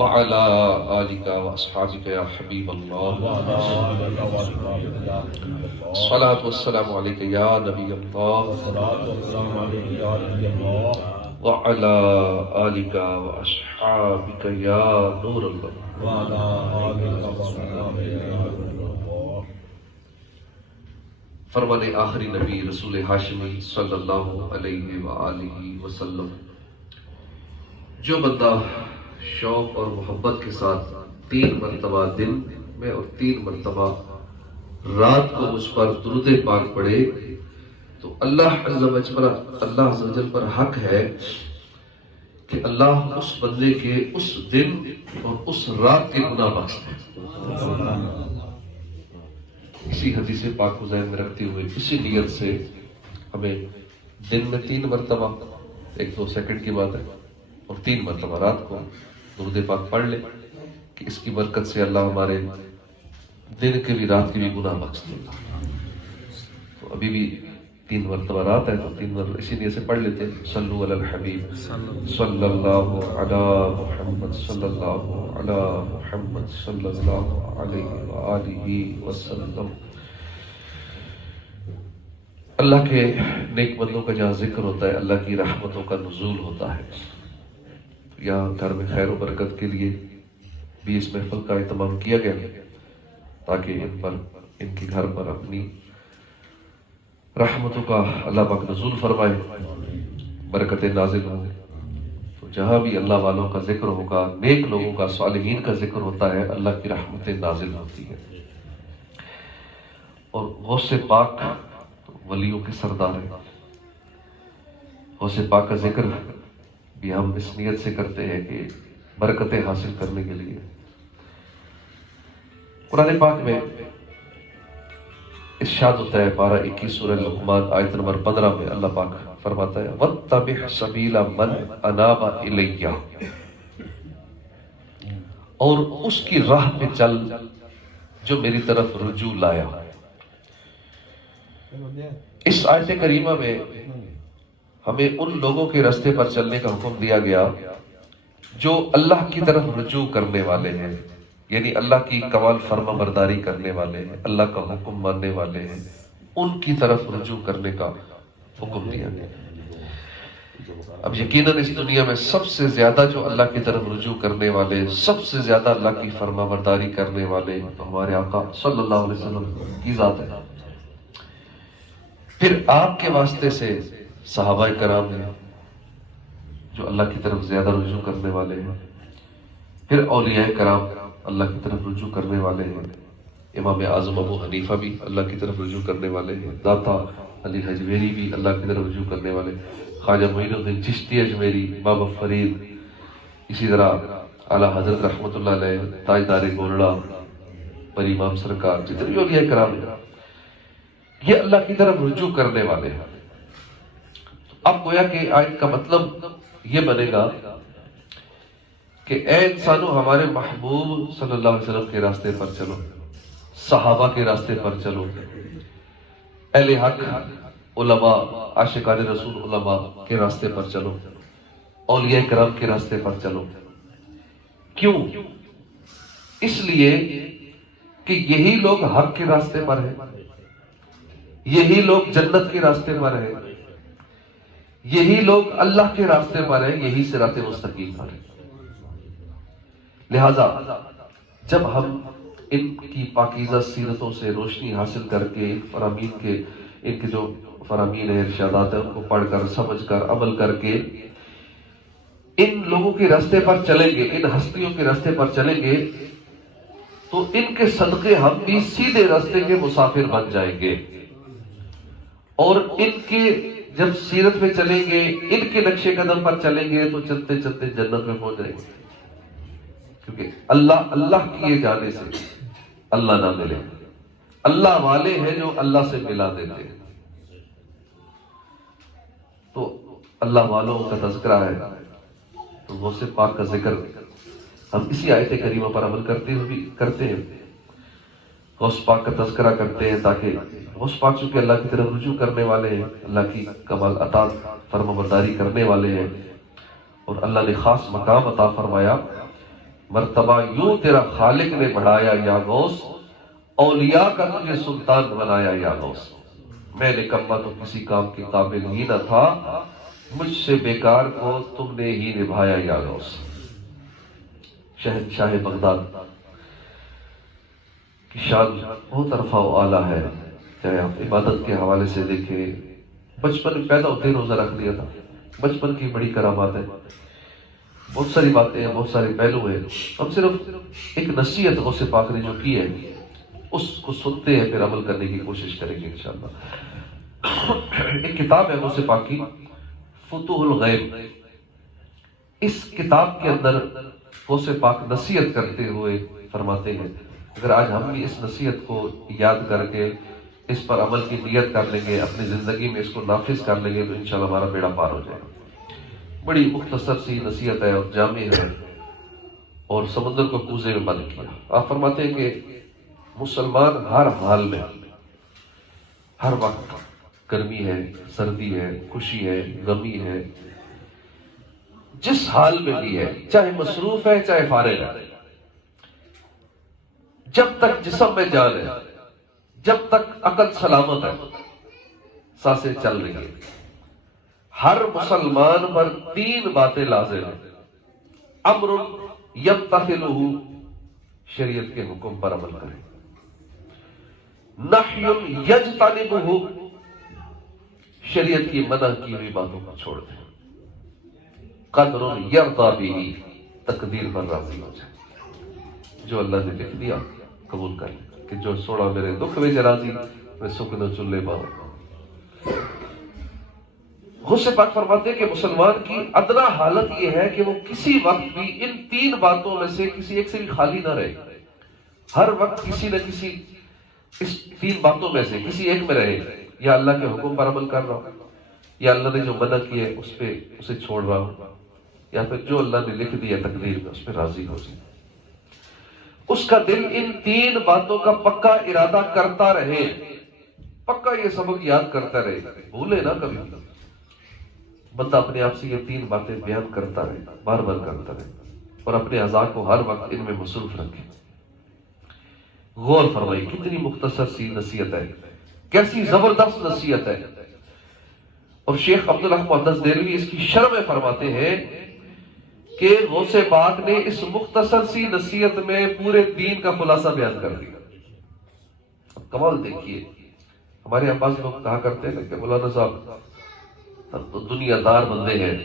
وعلى آلك وأصحابك يا حبيب الله الصلاة والسلام عليك يا نبي الله وعلى آلك وأصحابك يا نور الله فرمان آخری نبی رسول ہاشمی صلی اللہ علیہ وآلہ وسلم، جو بندہ شوق اور محبت کے ساتھ 3 مرتبہ دن میں اور 3 مرتبہ رات کو مجھ پر درود پاک پڑھے تو اللہ عز و جل پر حق ہے کہ اللہ اس بندے کے اس دن اور اس رات کے گناہ بخش دے۔ اسی حدیث پاک کو ذہن میں رکھتے ہوئے اسی نیت سے ہمیں دن میں 3 مرتبہ 1-2 سیکنڈ کی بات ہے اور 3 مرتبہ رات کو درود پاک پڑھ لیں کہ اس کی برکت سے اللہ ہمارے دن کے بھی رات کے بھی گناہ بخش دے۔ تو ابھی بھی 3 مرتبہ رات ہے تو 3 مرتبہ اسی نیت سے پڑھ لیتے ہیں۔ صلو علی الحبیب صلی اللہ علی محمد صلی اللہ علی محمد صلی اللہ علیہ وآلہ وسلم۔ اللہ کے نیک بندوں کا جہاں ذکر ہوتا ہے اللہ کی رحمتوں کا نزول ہوتا ہے۔ یہاں گھر میں خیر و برکت کے لیے بھی اس محفل کا اہتمام کیا گیا تاکہ ان کے گھر پر اپنی رحمتوں کا اللہ پاک نزول فرمائے، برکتیں نازل ہوں۔ تو جہاں بھی اللہ والوں کا ذکر ہوگا، نیک لوگوں کا، صالحین کا ذکر ہوتا ہے، اللہ کی رحمتیں نازل ہوتی ہیں۔ اور غوث پاک ولیوں کے سردار ہیں۔ غوث پاک کا ذکر بھی ہم اس نیت سے کرتے ہیں کہ برکتیں حاصل کرنے کے لیے۔ قرآن پاک میں ارشاد ہوتا ہے پارہ 21 سورہ لقمان آیت نمبر 15 میں اللہ پاک فرماتا ہے وَاتَّبِعْ سَبِيلَ مَنْ أَنَابَ إِلَيَّ، اور اس کی راہ پہ چل جو میری طرف رجوع لایا۔ اس آیت کریمہ میں ہمیں ان لوگوں کے راستے پر چلنے کا حکم دیا گیا جو اللہ کی طرف رجوع کرنے والے ہیں، یعنی اللہ کی کمال فرما برداری کرنے والے ہیں، اللہ کا حکم ماننے والے ہیں، ان کی طرف رجوع کرنے کا حکم دیا گیا۔ اب یقیناً اس دنیا میں سب سے زیادہ جو اللہ کی طرف رجوع کرنے والے، سب سے زیادہ اللہ کی فرما برداری کرنے والے تو ہمارے آقا صلی اللہ علیہ وسلم کی ذات ہے۔ پھر آپ کے واسطے سے صحابہ کرام ہیں جو اللہ کی طرف زیادہ رجوع کرنے والے ہیں، پھر اولیاء کرام اللہ کی طرف رجوع کرنے والے ہیں، امام اعظم ابو حنیفہ بھی اللہ کی طرف رجوع کرنے والے ہیں، داتا علی حجویری بھی اللہ کی طرف رجوع کرنے والے، خواجہ معین الدین چشتی اجمیری، بابا فرید، اسی طرح اعلیٰ حضرت رحمۃ اللہ علیہ، تاجدار گولڑا پر امام سرکار، جتنے بھی اولیاء کرام ہیں یہ اللہ کی طرف رجوع کرنے والے ہیں۔ اب گویا کہ آیت کا مطلب یہ بنے گا کہ اے انسانوں ہمارے محبوب صلی اللہ علیہ وسلم کے راستے پر چلو، صحابہ کے راستے پر چلو، اہل حق علماء، عاشقان رسول علماء کے راستے پر چلو، اولیاء کرام کے راستے پر چلو۔ کیوں؟ اس لیے کہ یہی لوگ حق کے راستے پر ہیں، یہی لوگ جنت کے راستے پر ہیں، یہی لوگ اللہ کے راستے پر ہیں، یہی صراط مستقیم پر ہیں۔ لہذا جب ہم ان کی پاکیزہ سیرتوں سے روشنی حاصل کر کے ان کے جو فرامین ہیں، ارشادات ہیں، ان کو پڑھ کر، سمجھ کر، عمل کر کے ان لوگوں کے راستے پر چلیں گے، ان ہستیوں کے راستے پر چلیں گے تو ان کے صدقے ہم بھی سیدھے راستے کے مسافر بن جائیں گے، اور ان کے جب سیرت میں چلیں گے، ان کے نقش قدم پر چلیں گے تو چلتے چلتے جنت میں پہنچ جائیں گے، کیونکہ اللہ کیے جانے سے اللہ نہ ملے، اللہ والے ہیں جو اللہ سے ملا دیتے ہیں۔ تو اللہ والوں کا تذکرہ ہے تو غوث پاک کا ذکر ہم اسی آیت کریمہ پر عمل کرتے ہیں، غوث پاک کا تذکرہ کرتے ہیں تاکہ غوث پاک چونکہ اللہ کی طرف رجوع کرنے والے ہیں، اللہ کی کمال اطاعت فرما برداری کرنے والے ہیں، اور اللہ نے خاص مقام عطا فرمایا مرتبہ یوں تیرا خالق نے بڑھایا یا غوث، اولیاء کا تجھے سلطان بنایا یا غوث۔ میں نکما تو کسی کام کے قابل ہی نہ تھا، مجھ سے بیکار کو تم نے ہی نبھایا یا غوث۔ شہنشاہ بغداد کی شان بہت رفع و اعلیٰ ہے، چاہے آپ عبادت کے حوالے سے دیکھیں، بچپن میں پیدا ہوتے روزہ رکھ لیا تھا، بچپن کی بڑی کرامات ہے، بہت ساری باتیں ہیں، بہت سارے پہلو ہیں۔ ہم صرف ایک نصیحت غوث پاک نے جو کی ہے اس کو سنتے ہیں، پھر عمل کرنے کی کوشش کریں گے انشاءاللہ۔ ایک کتاب ہے غوث پاک کی، فتوح الغیب۔ اس کتاب کے اندر غوث پاک نصیحت کرتے ہوئے فرماتے ہیں اگر آج ہم بھی اس نصیحت کو یاد کر کے اس پر عمل کی نیت کر لیں گے، اپنی زندگی میں اس کو نافذ کر لیں گے تو انشاءاللہ ہمارا بیڑا پار ہو جائے گا۔ بڑی مختصر سی نصیحت ہے اور جامع ہے، اور سمندر کو کوزے میں بند کیا۔ آپ فرماتے ہیں کہ مسلمان ہر حال میں، ہر وقت، گرمی ہے، سردی ہے، خوشی ہے، غمی ہے، جس حال میں بھی ہے، چاہے مصروف ہے چاہے فارغ ہے، جب تک جسم میں جان ہے، جب تک عقل سلامت ہے، سانسیں چل رہی ہیں، ہر مسلمان پر تین باتیں لازم ہیں۔ امر یمتثلہ، شریعت کے حکم پر عمل کریں، نہی یجتنبہ، شریعت کی منع کی ہوئی باتوں کو چھوڑ دیں، قدر یرضی بہ، تقدیر پر راضی ہو جائے، جو اللہ نے لکھ دیا قبول کر لیں کہ جو سوڑا میرے دکھ میں راضی میں سکھ نہ چلے باؤ۔ غوث پاک فرماتے ہیں کہ مسلمان کی ادنا حالت یہ ہے کہ وہ کسی وقت بھی ان تین باتوں میں سے کسی ایک سے بھی خالی نہ رہے، ہر وقت کسی نہ کسی اس تین باتوں میں سے کسی ایک میں رہے، یا اللہ کے حکم پر عمل کر رہا ہوں، یا اللہ نے جو منع کیا ہے اس پہ اسے چھوڑ رہا ہوں، یا پھر جو اللہ نے لکھ دیا تقدیر میں اس پہ راضی ہو جائے۔ اس کا دل ان تین باتوں کا پکا ارادہ کرتا رہے، پکا یہ سبق یاد کرتا رہے، بھولے نہ کبھی۔ بندہ اپنے آپ سے یہ تین باتیں بیان کرتا رہے، بار بار کرتا رہے، اور اپنے اعضاء کو ہر وقت ان میں مصروف رکھے۔ غور فرمائی، کتنی مختصر سی نصیحت ہے، کیسی زبردست نصیحت ہے۔ اور شیخ عبدالحق محدث دہلوی اس کی شرح میں فرماتے ہیں کہ غوث پاک نے اس مختصر سی نصیحت میں پورے دین کا خلاصہ بیان کر دیا۔ کمال دیکھیے، ہمارے یہاں بعض لوگ کہا کرتے ہیں کہ مولانا صاحب ہم تو دنیا دار بندے ہیں،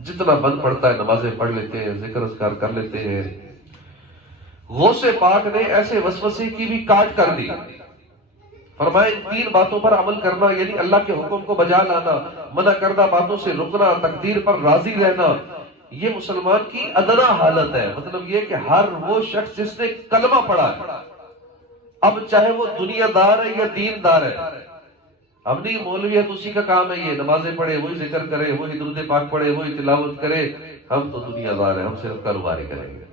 جتنا من پڑتا ہے نمازیں پڑھ لیتے ہیں، ذکر اذکار کر لیتے ہیں۔ غوث پاک نے ایسے وسوسے کی بھی کاٹ کر دی، فرمایا ان تین باتوں پر عمل کرنا یعنی اللہ کے حکم کو بجا لانا، منع کردہ باتوں سے رکنا، تقدیر پر راضی رہنا، یہ مسلمان کی ادنا حالت ہے۔ مطلب یہ کہ ہر وہ شخص جس نے کلمہ پڑھا ہے، اب چاہے وہ دنیا دار ہے یا دین دار ہے، اب نہیں مولویت اسی کا کام ہے، یہ نمازیں پڑھے، وہی ذکر کرے، وہی درود پاک پڑھے، وہی تلاوت کرے، ہم تو دنیا دار ہیں، ہم صرف کاروبار ہی کریں گے،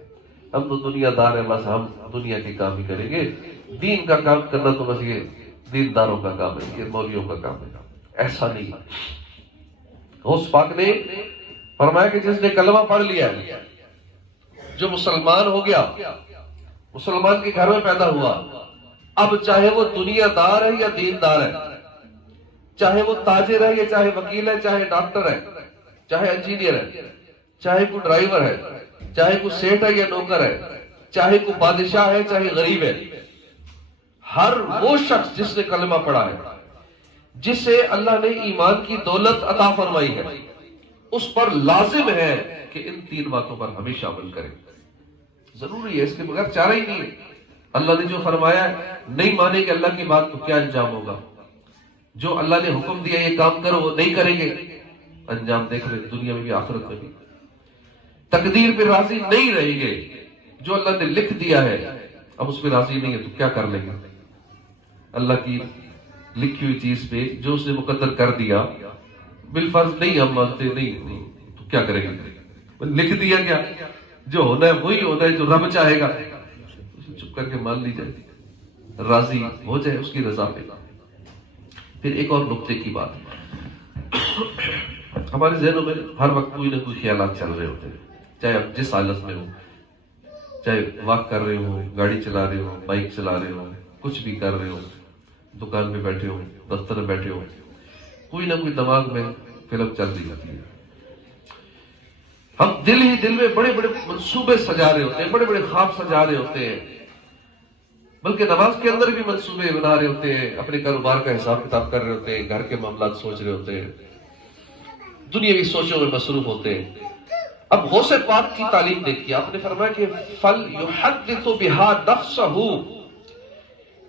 ہم تو دنیا دار ہیں، بس ہم دنیا کے کام ہی کریں گے، دین کا کام کرنا تو بس یہ دینداروں کا کام ہے، یہ مولویوں کا کام ہے۔ ایسا نہیں۔ غوث پاک نے فرمایا کہ جس نے کلمہ پڑھ لیا ہے، جو مسلمان ہو گیا، مسلمان کے گھر میں پیدا ہوا، اب چاہے وہ دنیا دار ہے یا دیندار ہے، چاہے وہ تاجر ہے یا چاہے وکیل ہے، چاہے ڈاکٹر ہے، چاہے انجینئر ہے، چاہے کوئی ڈرائیور ہے، چاہے کوئی سیٹ ہے یا نوکر ہے، چاہے کوئی بادشاہ ہے چاہے غریب ہے، ہر وہ شخص جس نے کلمہ پڑھا ہے، جسے اللہ نے ایمان کی دولت عطا فرمائی ہے، اس پر لازم ہے کہ ان تین باتوں پر ہمیشہ عمل کرے۔ ضروری ہے، اس کے بغیر چارہ ہی نہیں ہے۔ اللہ نے جو فرمایا ہے، نہیں مانے گے اللہ کی بات تو کیا انجام ہوگا؟ جو اللہ نے حکم دیا یہ کام کرو، وہ نہیں کریں گے، انجام دیکھ رہے دنیا میں بھی آخرت میں بھی۔ تقدیر پہ راضی نہیں رہیں گے، جو اللہ نے لکھ دیا ہے اب اس پہ راضی نہیں ہے تو کیا کر لیں گے؟ اللہ کی لکھی ہوئی چیز پہ جو اس نے مقدر کر دیا بالفرض نہیں ہم مانتے، نہیں تو کیا کریں گے؟ لکھ دیا کیا، جو ہونا ہے وہی ہونا ہے، جو رب چاہے گا چپ کر کے مان لی جائے، راضی ہو جائے اس کی رضا پہ۔ پھر ایک اور نقطے کی بات، ہمارے ذہنوں میں ہر وقت کوئی نہ کوئی خیالات چل رہے ہوتے ہیں، چاہے آپ جس حالت میں ہو، چاہے واک کر رہے ہو، گاڑی چلا رہے ہو، بائک چلا رہے ہو، کچھ بھی کر رہے ہو، دکان میں بیٹھے ہو، دفتر میں بیٹھے ہو، کوئی نہ کوئی دماغ میں فلم چل رہی ہوتی ہے. ہم دل ہی دل میں بڑے بڑے منصوبے سجا رہے ہوتے ہیں، بڑے بڑے خواب سجا رہے ہوتے ہیں، بلکہ نماز کے اندر بھی منصوبے بنا رہے ہوتے ہیں، اپنے کاروبار کا حساب کتاب کر رہے ہوتے ہیں، گھر کے معاملات سوچ رہے ہوتے ہیں، دنیاوی سوچوں میں مصروف ہوتے ہیں. اب غوث پاک کی تعلیم دیکھیے، آپ نے فرمایا کہ فل یحدث بها نفسہ،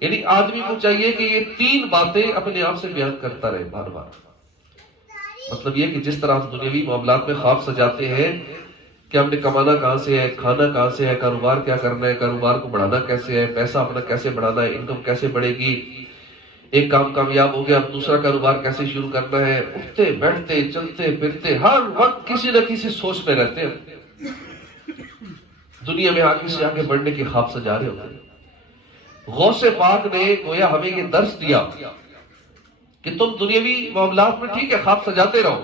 یعنی آدمی کو چاہیے کہ یہ 3 باتیں اپنے آپ سے بیان کرتا رہے بار بار. مطلب یہ کہ جس طرح ہم دنیاوی معاملات میں خواب سجاتے ہیں کہ ہم نے کمانا کہاں سے ہے، کھانا کہاں سے ہے، کاروبار کیا کرنا ہے، کاروبار کو بڑھانا کیسے ہے، پیسہ اپنا کیسے بڑھانا ہے، انکم کیسے بڑھے گی، ایک کام کامیاب ہو گیا اب دوسرا کاروبار کیسے شروع کرنا ہے، اٹھتے بیٹھتے چلتے پھرتے ہر وقت کسی نہ کسی سوچ میں رہتے ہیں، دنیا میں آگے سے آگے بڑھنے کے خواب سجا رہے ہوتے ہیں. غوث پاک نے گویا ہمیں یہ درس دیا کہ تم دنیاوی معاملات میں ٹھیک ہے خواب سجاتے رہو،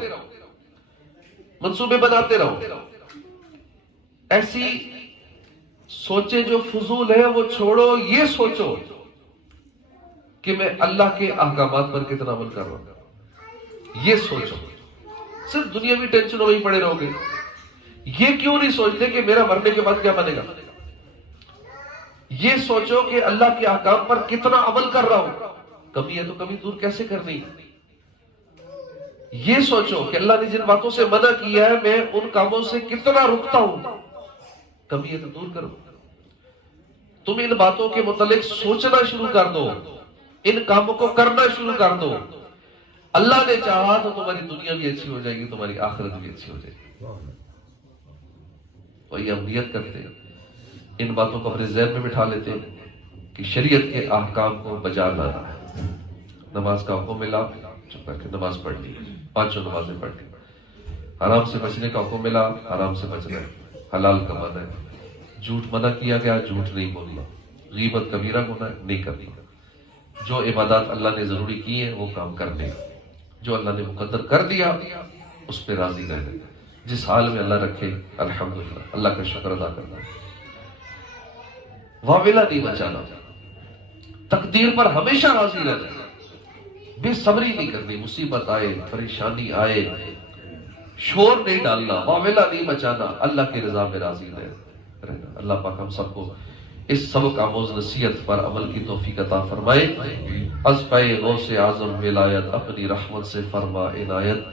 منصوبے بناتے رہو، ایسی سوچیں جو فضول ہیں وہ چھوڑو، یہ سوچو کہ میں اللہ کے احکامات پر کتنا عمل کر رہا ہوں. یہ سوچو، صرف دنیاوی ٹینشنوں میں ہی پڑے رہو گے. یہ کیوں نہیں سوچتے کہ میرا مرنے کے بعد کیا بنے گا؟ یہ سوچو کہ اللہ کے احکام پر کتنا عمل کر رہا ہوں، کمی ہے تو کمی دور کیسے کرنی. یہ سوچو کہ اللہ نے جن باتوں سے منع کیا ہے میں ان کاموں سے کتنا رکتا ہوں، کمی ہے تو دور کرو. تم ان باتوں کے متعلق سوچنا شروع کر دو، ان کاموں کو کرنا شروع کر دو. اللہ نے چاہا تو تمہاری دنیا بھی اچھی ہو جائے گی، تمہاری آخرت بھی اچھی ہو جائے گی. تو یہ ہم نیت کرتے ہیں، ان باتوں کو اپنے ذہن میں بٹھا لیتے ہیں کہ شریعت کے احکام کو بجا لانا ہے. نماز کا حکم ملا، چپ کر کے نماز پڑھ لی، 5 نمازیں پڑھ لی. حرام سے بچنے کا حکم ملا، حرام سے بچنا ہے، حلال کمانا ہے. جھوٹ منع کیا گیا، جھوٹ نہیں بولنا. غیبت کبیرہ گناہ ہے، نہیں کرنا. جو عبادات اللہ نے ضروری کی ہیں وہ کام کرنے، جو اللہ نے مقدر کر دیا اس پہ راضی رہنا. جس حال میں اللہ رکھے الحمدللہ، اللہ کا شکر ادا کرنا. واویلا نہیں بچانا، تقدیر پر ہمیشہ راضی رہنا، بے صبری نہیں کرنی. مصیبت آئے، پریشانی آئے، شور نہیں ڈالنا، واویلا نہیں مچانا، اللہ کی رضا میں راضی رہنا. اللہ پاک ہم سب کو اس سبق آموز نصیحت پر عمل کی توفیق عطا فرمائے. از پائے غوث اعظم ولایت، اپنی رحمت سے فرما عنایت،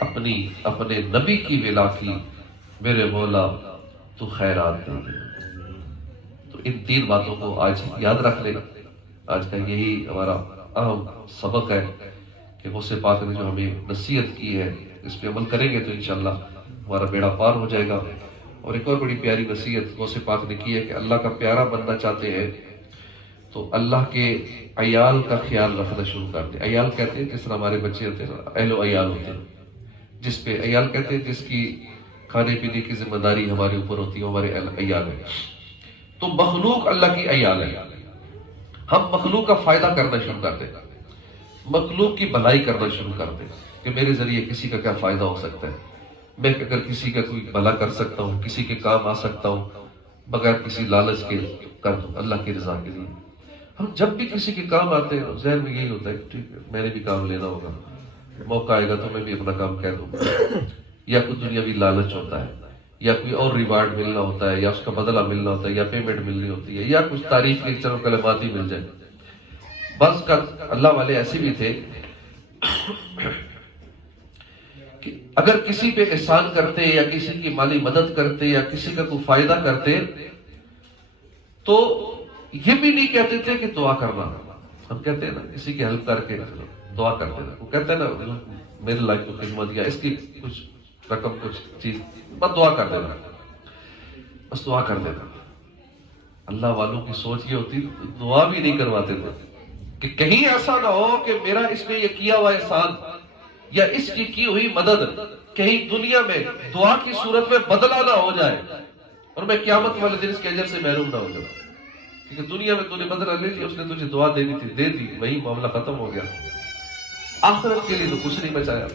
اپنے نبی کی ولا کی میرے مولا تو خیرات دے. تو ان 3 باتوں کو آج یاد رکھ لے. آج کا یہی ہمارا اہم سبق ہے کہ غوث پاک نے جو ہمیں نصیحت کی ہے اس پہ عمل کریں گے تو انشاءاللہ ہمارا بیڑا پار ہو جائے گا. اور ایک اور بڑی پیاری نصیحت غوث پاک نے کی ہے کہ اللہ کا پیارا بننا چاہتے ہیں تو اللہ کے عیال کا خیال رکھنا شروع کر دیں. عیال کہتے ہیں جس طرح ہمارے بچے ہوتے ہیں، اہل و عیال ہوتے ہیں، جس پہ عیال کہتے ہیں جس کی کھانے پینے کی ذمہ داری ہمارے اوپر ہوتی ہے، ہمارے عیال ہیں. تو مخلوق اللہ کی عیال ہے. ہم مخلوق کا فائدہ کرنا شروع کر دیں، مخلوق کی بھلائی کرنا شروع کر دیں کہ میرے ذریعے کسی کا کیا فائدہ ہو سکتا ہے، میں اگر کسی کا کوئی بھلا کر سکتا ہوں، کسی کے کام آ سکتا ہوں بغیر کسی لالچ کے کر دوں اللہ کی رضا کے لیے. ہم جب بھی کسی کے کام آتے ہیں ذہن میں یہی ہوتا ہے کہ ٹھیک ہے میں نے بھی کام لینا ہوگا، موقع آئے گا تو میں بھی اپنا کام کہہ دوں گا. یا کوئی دنیاوی لالچ ہوتا ہے، یا کوئی اور ریوارڈ ملنا ہوتا ہے، یا اس کا بدلہ ملنا ہوتا ہے، یا پیمنٹ ملنی ہوتی ہے، یا کچھ تعریف کے چلو کلمات ہی مل جائے. بس کا اللہ والے ایسے بھی تھے کہ اگر کسی پہ احسان کرتے یا کسی کی مالی مدد کرتے یا کسی کا کوئی فائدہ کرتے تو یہ بھی نہیں کہتے تھے کہ دعا کرنا. ہم کہتے ہیں نا کسی کی ہیلپ کر کے دعا کرتے ہیں، وہ کہتے ہیں نا میرے لائف کو خدمت یا اس کی کچھ رقم کچھ چیز بس دعا کر دینا، بس دعا کر دینا. اللہ والوں کی سوچ یہ ہوتی دعا بھی نہیں کرواتے تھے کہ کہیں ایسا نہ ہو کہ میرا اس نے یہ کیا ہوا احسان یا اس کی ہوئی مدد کہیں دنیا میں دعا کی صورت میں بدلہ نہ ہو جائے اور میں قیامت والے دن اس کے اجر سے محروم نہ ہو جاؤں. کیونکہ دنیا میں تو نے بدلہ لے لیا، اس نے تجھے دعا دینی تھی دے دی، وہی معاملہ ختم ہو گیا. آخرت کے لیے تو کچھ نہیں بچایا.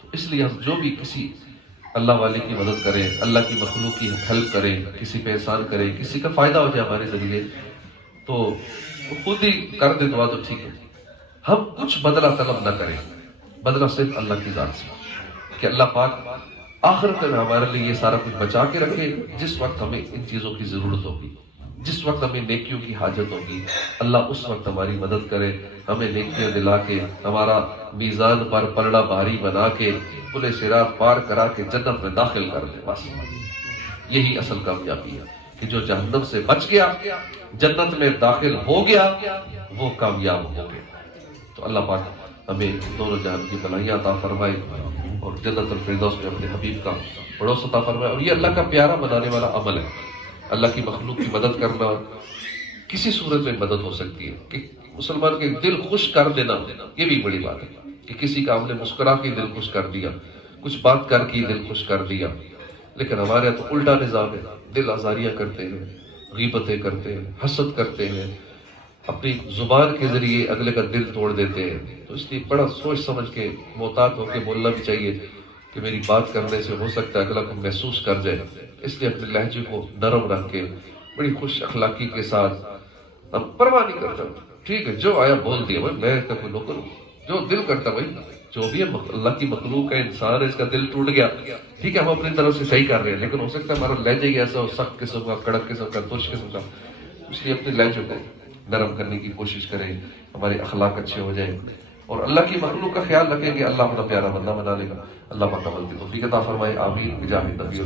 تو اس لیے ہم جو بھی کسی اللہ والے کی مدد کریں، اللہ کی مخلوق کی ہیلپ کریں، کسی پہ احسان کریں، کسی کا فائدہ ہو جائے ہمارے ذریعے تو وہ خود ہی کر دے دعا تو ٹھیک ہے، ہم کچھ بدلہ طلب نہ کریں، بدلہ صرف اللہ کی ذات سے، کہ اللہ پاک آخرت میں ہمارے لیے یہ سارا کچھ بچا کے رکھے، جس وقت ہمیں ان چیزوں کی ضرورت ہوگی، جس وقت ہمیں نیکیوں کی حاجت ہوگی، اللہ اس وقت ہماری مدد کرے، ہمیں نیکیاں دلا کے، ہمارا میزان پر پلڑا بھاری بنا کے، پل صراط پار کرا کے جنت میں داخل کر دے۔ بس یہی اصل کامیابی ہے کہ جو جہنم سے بچ گیا، جنت میں داخل ہو گیا، وہ کامیاب ہو گیا۔ تو اللہ پاک ہمیں دونوں جہان کی بھلائیاں عطا فرمائے اور جنت الفردوس میں اپنے حبیب کا پڑوس عطا فرمائے۔ اور یہ اللہ کا پیارا بنانے والا عمل ہے، اللہ کی مخلوق کی مدد کرنا کسی صورت میں مدد ہو سکتی ہے، کہ مسلمان کے دل خوش کر دینا، یہ بھی بڑی بات ہے کہ کسی کا ہم نے مسکرا کے دل خوش کر دیا، کچھ بات کر کے دل خوش کر دیا۔ لیکن ہمارے تو الٹا نظام ہے، دل آزاریاں کرتے ہیں، غیبتیں کرتے ہیں، حسد کرتے ہیں، اپنی زبان کے ذریعے اگلے کا دل توڑ دیتے ہیں۔ تو اس لیے بڑا سوچ سمجھ کے محتاط ہو کے بولنا بھی چاہیے کہ میری بات کرنے سے ہو سکتا ہے اگلا کو محسوس کر جائے، اس لیے اپنے لہجے کو نرم رکھ کے بڑی خوش اخلاقی کے ساتھ ہم پرواہ نہیں کرتا، ٹھیک ہے جو آیا بول دیا، میں کا کوئی نوکر ہوں، جو دل کرتا بھائی، جو بھی ہے اللہ کی مخلوق ہے، انسان ہے، اس کا دل ٹوٹ گیا، ٹھیک ہے ہم اپنی طرف سے صحیح کر رہے ہیں، لیکن ہو سکتا ہے ہمارا لہجہ ہی ایسا ہو، سخت قسم کا، کڑک قسم کا، ترش قسم کا، اس لیے اپنے لہجے کو نرم کرنے کی کوشش کریں، ہمارے اخلاق اچھے ہو جائیں اور اللہ کی مخلوق کا خیال رکھیں گے، اللہ اپنا پیارا بندہ بنا لے گا۔ اللہ پاک عمل کی توفیق عطا فرمائے، آمین بجاہ نبی